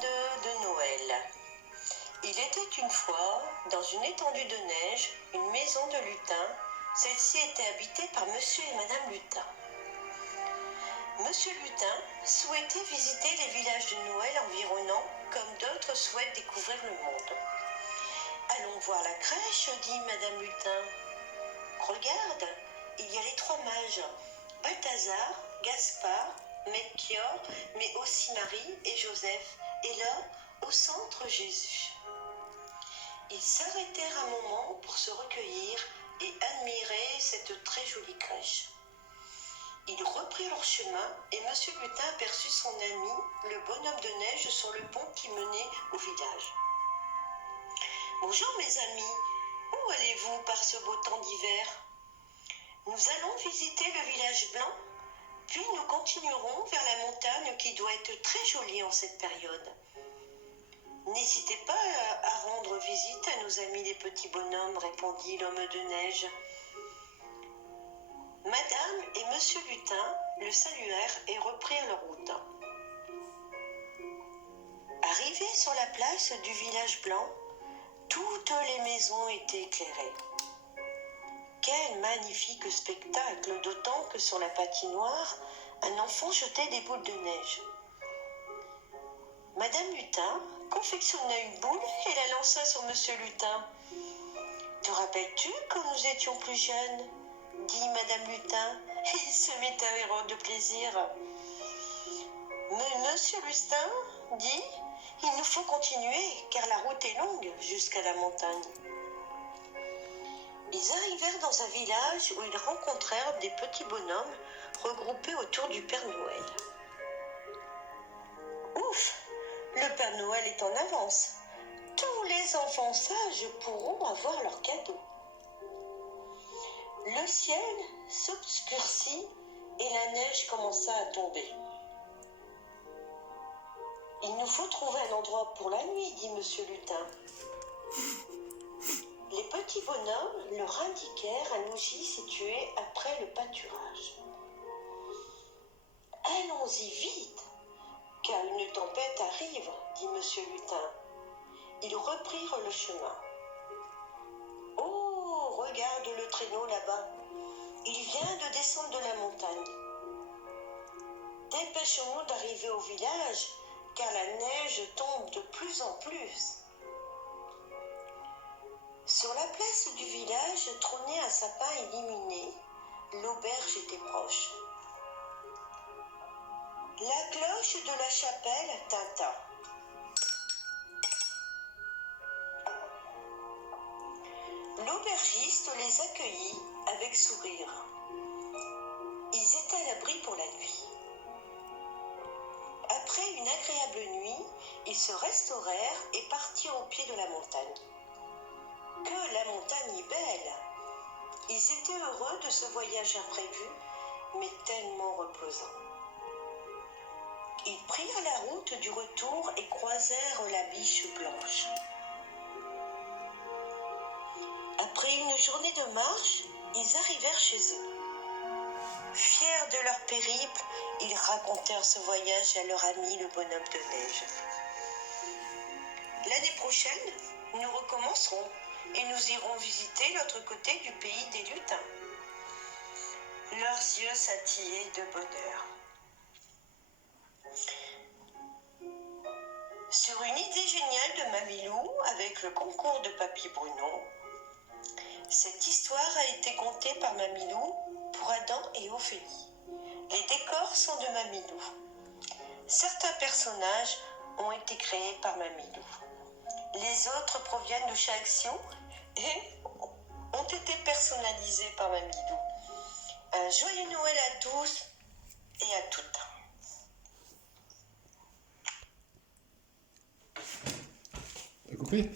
de Noël. Il était une fois, dans une étendue de neige, une maison de lutin. Celle-ci était habitée par monsieur et madame Lutin. Monsieur Lutin souhaitait visiter les villages de Noël environnants, comme d'autres souhaitent découvrir le monde. Allons voir la crèche, dit madame Lutin. Regarde, il y a les 3 mages, Balthazar, Gaspard, Melchior, mais aussi Marie et Joseph, et là, au centre, Jésus. Ils s'arrêtèrent un moment pour se recueillir et admirer cette très jolie crèche. Ils reprirent leur chemin et monsieur Lutin aperçut son ami, le bonhomme de neige, sur le pont qui menait au village. « Bonjour mes amis, où allez-vous par ce beau temps d'hiver ? Nous allons visiter le village blanc, puis nous continuerons vers la montagne qui doit être très jolie en cette période. N'hésitez pas à rendre visite à nos amis les petits bonhommes, répondit l'homme de neige. Madame et monsieur Lutin le saluèrent et reprirent leur route. Arrivés sur la place du village blanc, toutes les maisons étaient éclairées. Quel magnifique spectacle, d'autant que sur la patinoire, un enfant jetait des boules de neige. Madame Lutin confectionna une boule et la lança sur monsieur Lutin. « Te rappelles-tu quand nous étions plus jeunes ?» dit madame Lutin, et il se mit à rire de plaisir. « Monsieur Lutin, dit, il nous faut continuer, car la route est longue jusqu'à la montagne. » Ils arrivèrent dans un village où ils rencontrèrent des petits bonhommes regroupés autour du Père Noël. Ouf, le Père Noël est en avance. Tous les enfants sages pourront avoir leurs cadeaux. Le ciel s'obscurcit et la neige commença à tomber. Il nous faut trouver un endroit pour la nuit, dit monsieur Lutin. Les petits bonhommes leur indiquèrent un logis situé après le pâturage. « Allons-y vite, car une tempête arrive, dit monsieur Lutin. Ils reprirent le chemin. « Oh, regarde le traîneau là-bas, il vient de descendre de la montagne. Dépêchons-nous d'arriver au village, car la neige tombe de plus en plus. » Sur la place du village trônait un sapin illuminé. L'auberge était proche. La cloche de la chapelle tinta. L'aubergiste les accueillit avec sourire. Ils étaient à l'abri pour la nuit. Après une agréable nuit, ils se restaurèrent et partirent au pied de la montagne. Que la montagne est belle! Ils étaient heureux de ce voyage imprévu, mais tellement reposant. Ils prirent la route du retour et croisèrent la biche blanche. Après une journée de marche, ils arrivèrent chez eux. Fiers de leur périple, ils racontèrent ce voyage à leur ami le bonhomme de neige. L'année prochaine, nous recommencerons et nous irons visiter l'autre côté du pays des lutins. Leurs yeux scintillaient de bonheur. Sur une idée géniale de Mamilou, avec le concours de Papy Bruno, cette histoire a été contée par Mamilou pour Adam et Ophélie. Les décors sont de Mamilou. Certains personnages ont été créés par Mamilou. Les autres proviennent de Chaction et ont été personnalisés par Mamilou. Un joyeux Noël à tous et à toutes. T'as compris ?